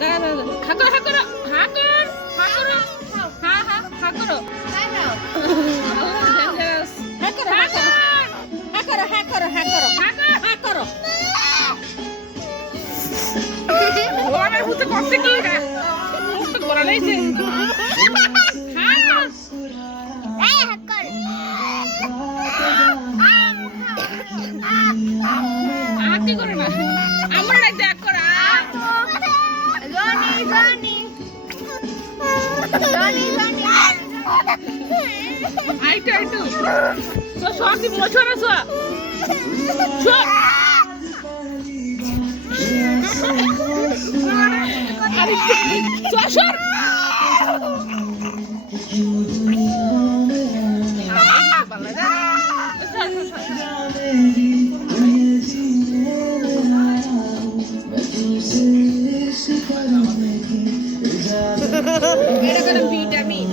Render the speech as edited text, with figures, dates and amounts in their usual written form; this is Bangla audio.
দাঁড়া হা করো হা করো হা কর হা করো হা হা হা করো ডেঞ্জারাস হা করো হা করো হা করো হা করো হা করো হা করো ওরে হুতে করতে কি রে মুখ বলা লাইছে আতি করে না আমরা দেখ করা আইটো আইটো সো সবই মোছরা সো সো আরে সর এটা কোনো ভিটামিন